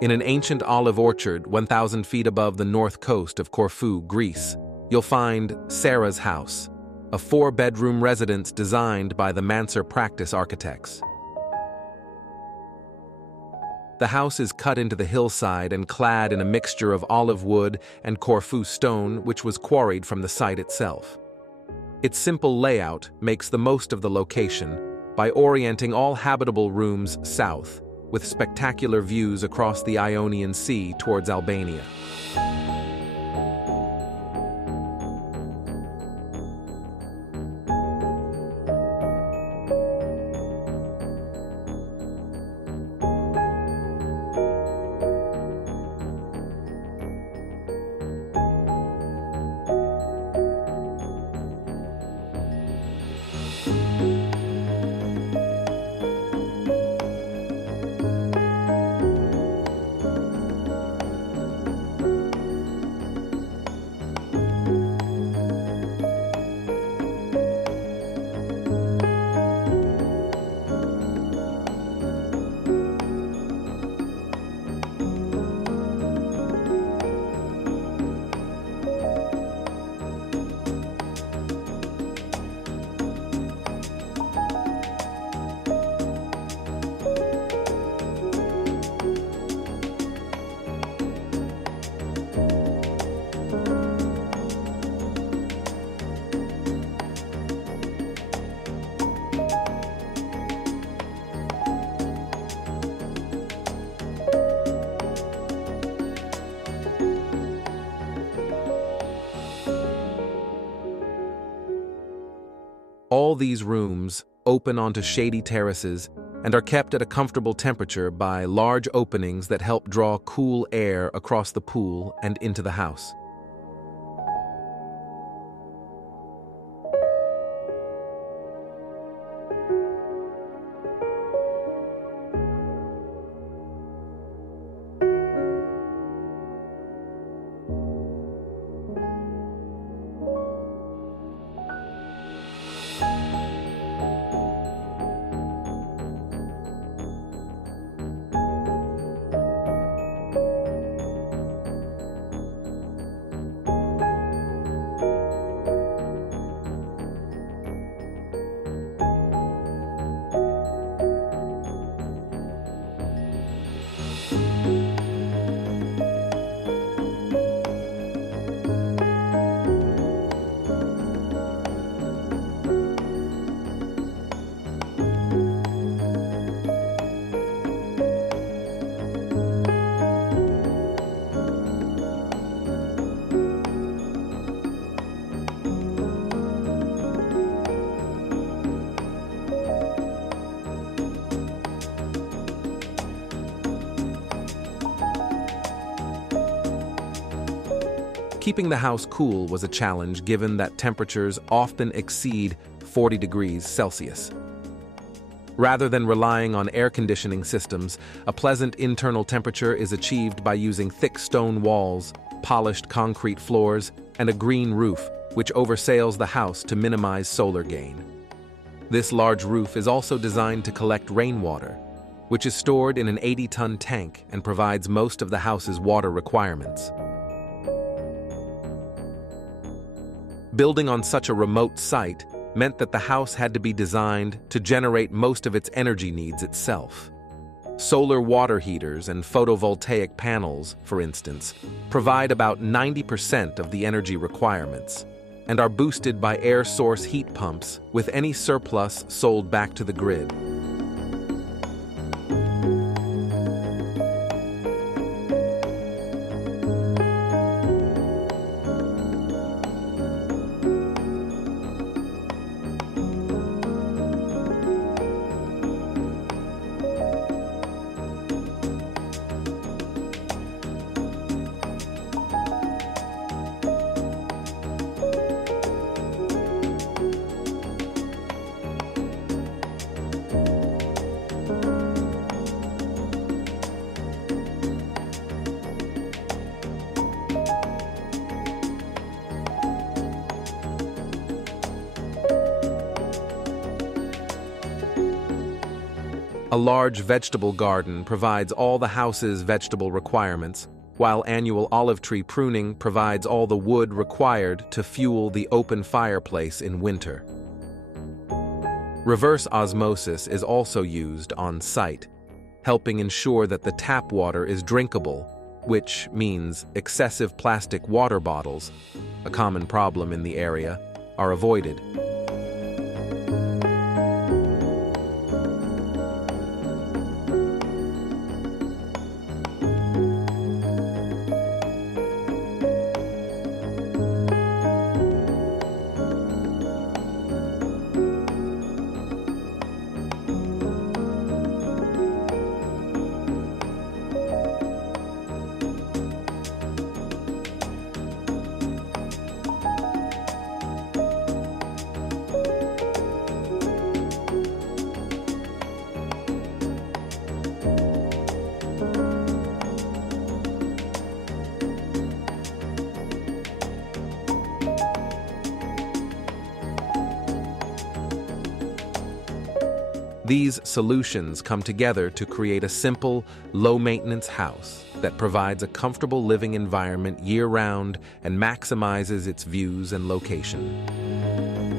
In an ancient olive orchard 1,000 feet above the north coast of Corfu, Greece, you'll find Sarah's house, a 4-bedroom residence designed by the Mansur practice architects. The house is cut into the hillside and clad in a mixture of olive wood and Corfu stone, which was quarried from the site itself. Its simple layout makes the most of the location by orienting all habitable rooms south, with spectacular views across the Ionian Sea towards Albania. All these rooms open onto shady terraces and are kept at a comfortable temperature by large openings that help draw cool air across the pool and into the house. Keeping the house cool was a challenge given that temperatures often exceed 40 degrees Celsius. Rather than relying on air conditioning systems, a pleasant internal temperature is achieved by using thick stone walls, polished concrete floors, and a green roof, which oversails the house to minimize solar gain. This large roof is also designed to collect rainwater, which is stored in an 80-ton tank and provides most of the house's water requirements. Building on such a remote site meant that the house had to be designed to generate most of its energy needs itself. Solar water heaters and photovoltaic panels, for instance, provide about 90% of the energy requirements and are boosted by air source heat pumps, with any surplus sold back to the grid. A large vegetable garden provides all the house's vegetable requirements, while annual olive tree pruning provides all the wood required to fuel the open fireplace in winter. Reverse osmosis is also used on site, helping ensure that the tap water is drinkable, which means excessive plastic water bottles, a common problem in the area, are avoided. These solutions come together to create a simple, low-maintenance house that provides a comfortable living environment year-round and maximizes its views and location.